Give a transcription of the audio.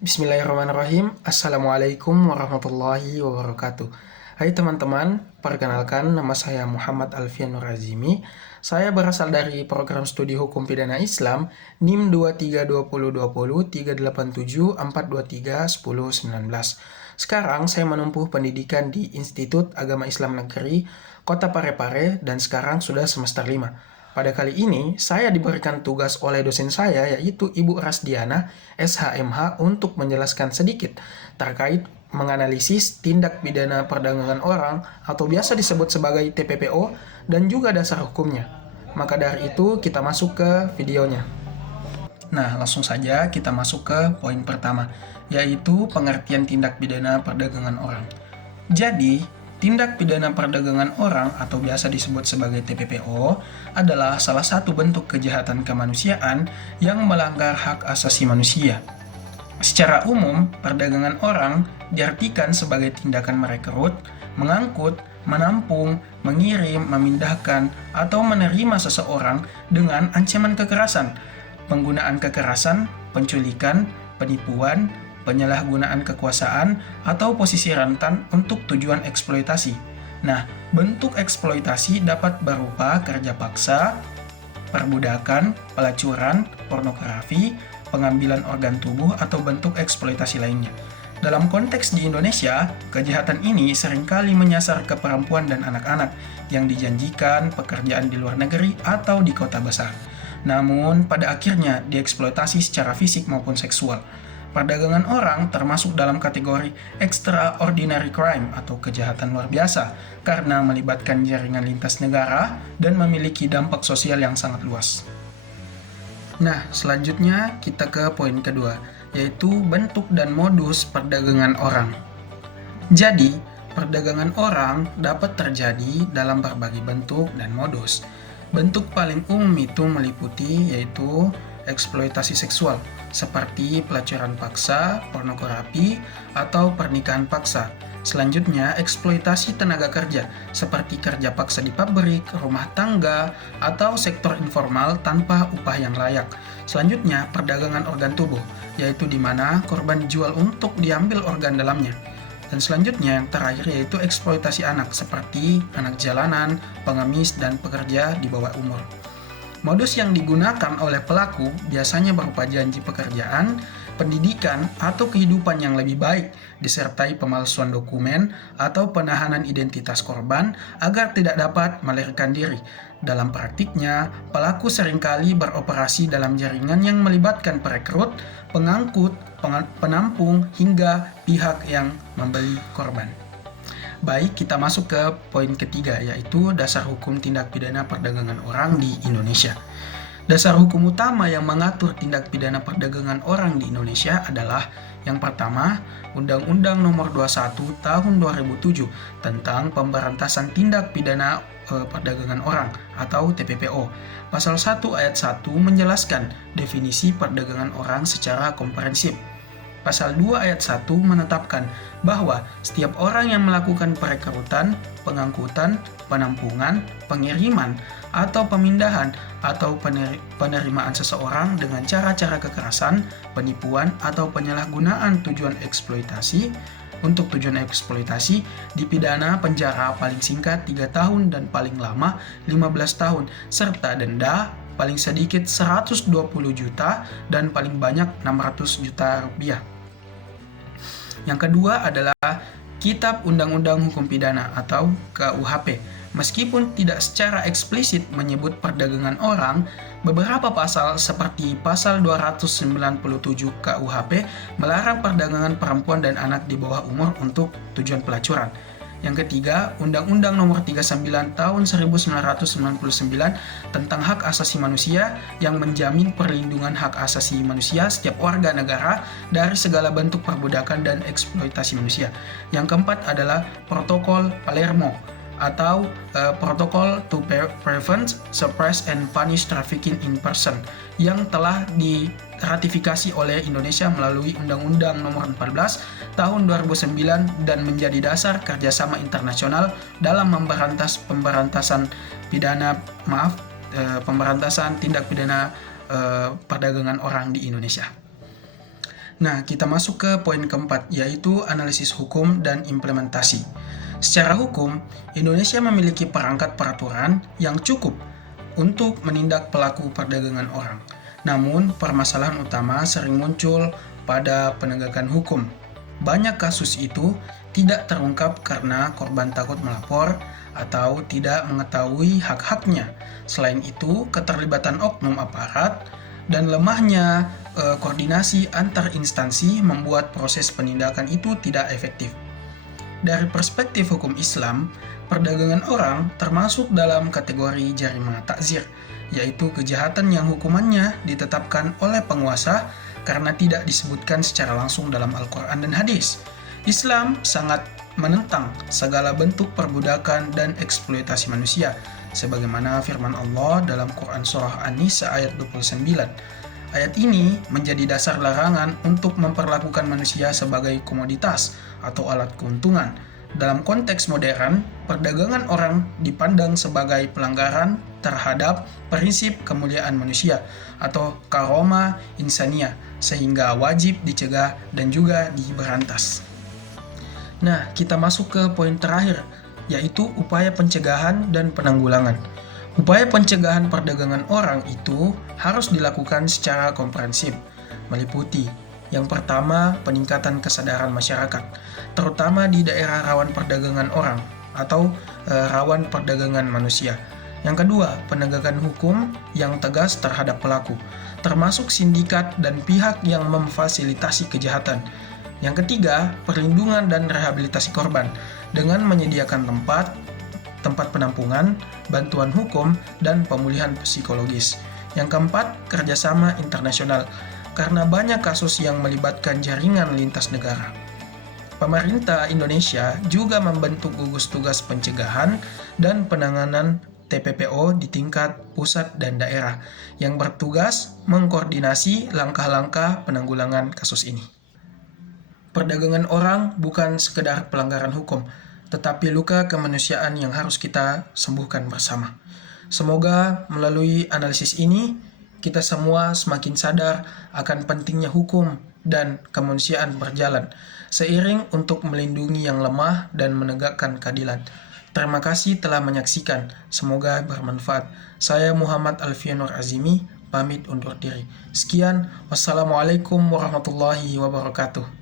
Bismillahirrahmanirrahim. Assalamualaikum warahmatullahi wabarakatuh. Hai teman-teman, perkenalkan nama saya Muhammad Alfian Nur Azimi. Saya berasal dari program studi hukum pidana Islam NIM 232020 387 423 1019. Sekarang saya menempuh pendidikan di Institut Agama Islam Negeri Kota Parepare dan sekarang sudah semester 5. Pada kali ini, saya diberikan tugas oleh dosen saya, yaitu Ibu Rasdiana, SHMH, untuk menjelaskan sedikit terkait menganalisis tindak pidana perdagangan orang atau biasa disebut sebagai TPPO dan juga dasar hukumnya. Maka dari itu, kita masuk ke videonya. Nah, langsung saja kita masuk ke poin pertama, yaitu pengertian tindak pidana perdagangan orang. Jadi, tindak pidana perdagangan orang atau biasa disebut sebagai TPPO adalah salah satu bentuk kejahatan kemanusiaan yang melanggar hak asasi manusia. Secara umum, perdagangan orang diartikan sebagai tindakan merekrut, mengangkut, menampung, mengirim, memindahkan, atau menerima seseorang dengan ancaman kekerasan, penggunaan kekerasan, penculikan, penipuan, penyalahgunaan kekuasaan, atau posisi rentan untuk tujuan eksploitasi. Nah, bentuk eksploitasi dapat berupa kerja paksa, perbudakan, pelacuran, pornografi, pengambilan organ tubuh, atau bentuk eksploitasi lainnya. Dalam konteks di Indonesia, kejahatan ini seringkali menyasar ke perempuan dan anak-anak yang dijanjikan pekerjaan di luar negeri atau di kota besar. Namun, pada akhirnya dieksploitasi secara fisik maupun seksual. Perdagangan orang termasuk dalam kategori extraordinary crime atau kejahatan luar biasa karena melibatkan jaringan lintas negara dan memiliki dampak sosial yang sangat luas. Nah, selanjutnya kita ke poin kedua, yaitu bentuk dan modus perdagangan orang. Jadi, perdagangan orang dapat terjadi dalam berbagai bentuk dan modus. Bentuk paling umum itu meliputi yaitu eksploitasi seksual, seperti pelacuran paksa, pornografi, atau pernikahan paksa. Selanjutnya, eksploitasi tenaga kerja, seperti kerja paksa di pabrik, rumah tangga, atau sektor informal tanpa upah yang layak. Selanjutnya, perdagangan organ tubuh, yaitu di mana korban dijual untuk diambil organ dalamnya. Dan selanjutnya, yang terakhir yaitu eksploitasi anak, seperti anak jalanan, pengemis, dan pekerja di bawah umur. Modus yang digunakan oleh pelaku biasanya berupa janji pekerjaan, pendidikan, atau kehidupan yang lebih baik, disertai pemalsuan dokumen atau penahanan identitas korban agar tidak dapat melarikan diri. Dalam praktiknya, pelaku seringkali beroperasi dalam jaringan yang melibatkan perekrut, pengangkut, penampung, hingga pihak yang membeli korban. Baik, kita masuk ke poin ketiga, yaitu dasar hukum tindak pidana perdagangan orang di Indonesia. Dasar hukum utama yang mengatur tindak pidana perdagangan orang di Indonesia adalah yang pertama, Undang-Undang Nomor 21 Tahun 2007 tentang Pemberantasan Tindak Pidana Perdagangan Orang atau TPPO. Pasal 1 ayat 1 menjelaskan definisi perdagangan orang secara komprehensif. Pasal 2 ayat 1 menetapkan bahwa setiap orang yang melakukan perekrutan, pengangkutan, penampungan, pengiriman, atau pemindahan atau penerimaan seseorang dengan cara-cara kekerasan, penipuan, atau penyalahgunaan tujuan eksploitasi untuk tujuan eksploitasi dipidana penjara paling singkat 3 tahun dan paling lama 15 tahun serta denda paling sedikit 120 juta dan paling banyak 600 juta rupiah. Yang kedua adalah Kitab Undang-Undang Hukum Pidana atau KUHP. Meskipun tidak secara eksplisit menyebut perdagangan orang, beberapa pasal seperti pasal 297 KUHP melarang perdagangan perempuan dan anak di bawah umur untuk tujuan pelacuran. Yang ketiga, Undang-Undang Nomor 39 Tahun 1999 tentang Hak Asasi Manusia yang menjamin perlindungan hak asasi manusia setiap warga negara dari segala bentuk perbudakan dan eksploitasi manusia. Yang keempat adalah Protokol Palermo atau Protocol to Prevent, Suppress, and Punish Trafficking in Person yang telah diratifikasi oleh Indonesia melalui Undang-Undang Nomor 14 Tahun 2009 dan menjadi dasar kerjasama internasional dalam pemberantasan tindak pidana perdagangan orang di Indonesia. Nah, kita masuk ke poin keempat, yaitu analisis hukum dan implementasi. Secara hukum, Indonesia memiliki perangkat peraturan yang cukup untuk menindak pelaku perdagangan orang. Namun, permasalahan utama sering muncul pada penegakan hukum. Banyak kasus itu tidak terungkap karena korban takut melapor atau tidak mengetahui hak-haknya. Selain itu, keterlibatan oknum aparat dan lemahnya koordinasi antar instansi membuat proses penindakan itu tidak efektif. Dari perspektif hukum Islam, perdagangan orang termasuk dalam kategori jarima takzir, yaitu kejahatan yang hukumannya ditetapkan oleh penguasa karena tidak disebutkan secara langsung dalam Al-Quran dan hadis. Islam sangat menentang segala bentuk perbudakan dan eksploitasi manusia, sebagaimana firman Allah dalam Quran Surah An-Nisa ayat 29. Ayat ini menjadi dasar larangan untuk memperlakukan manusia sebagai komoditas atau alat keuntungan. Dalam konteks modern, perdagangan orang dipandang sebagai pelanggaran terhadap prinsip kemuliaan manusia atau karoma insania, sehingga wajib dicegah dan juga diberantas. Nah, kita masuk ke poin terakhir, yaitu upaya pencegahan dan penanggulangan. Upaya pencegahan perdagangan orang itu harus dilakukan secara komprehensif, meliputi yang pertama, peningkatan kesadaran masyarakat, terutama di daerah rawan perdagangan orang atau rawan perdagangan manusia. Yang kedua, penegakan hukum yang tegas terhadap pelaku, termasuk sindikat dan pihak yang memfasilitasi kejahatan. Yang ketiga, perlindungan dan rehabilitasi korban dengan menyediakan tempat penampungan, bantuan hukum, dan pemulihan psikologis. Yang keempat, kerjasama internasional, karena banyak kasus yang melibatkan jaringan lintas negara. Pemerintah Indonesia juga membentuk gugus tugas pencegahan dan penanganan TPPO di tingkat pusat dan daerah yang bertugas mengkoordinasi langkah-langkah penanggulangan kasus ini. Perdagangan orang bukan sekedar pelanggaran hukum, tetapi luka kemanusiaan yang harus kita sembuhkan bersama. Semoga melalui analisis ini, kita semua semakin sadar akan pentingnya hukum dan kemanusiaan berjalan, seiring untuk melindungi yang lemah dan menegakkan keadilan. Terima kasih telah menyaksikan, semoga bermanfaat. Saya Muhammad Alfianur Azimi, pamit undur diri. Sekian, wassalamualaikum warahmatullahi wabarakatuh.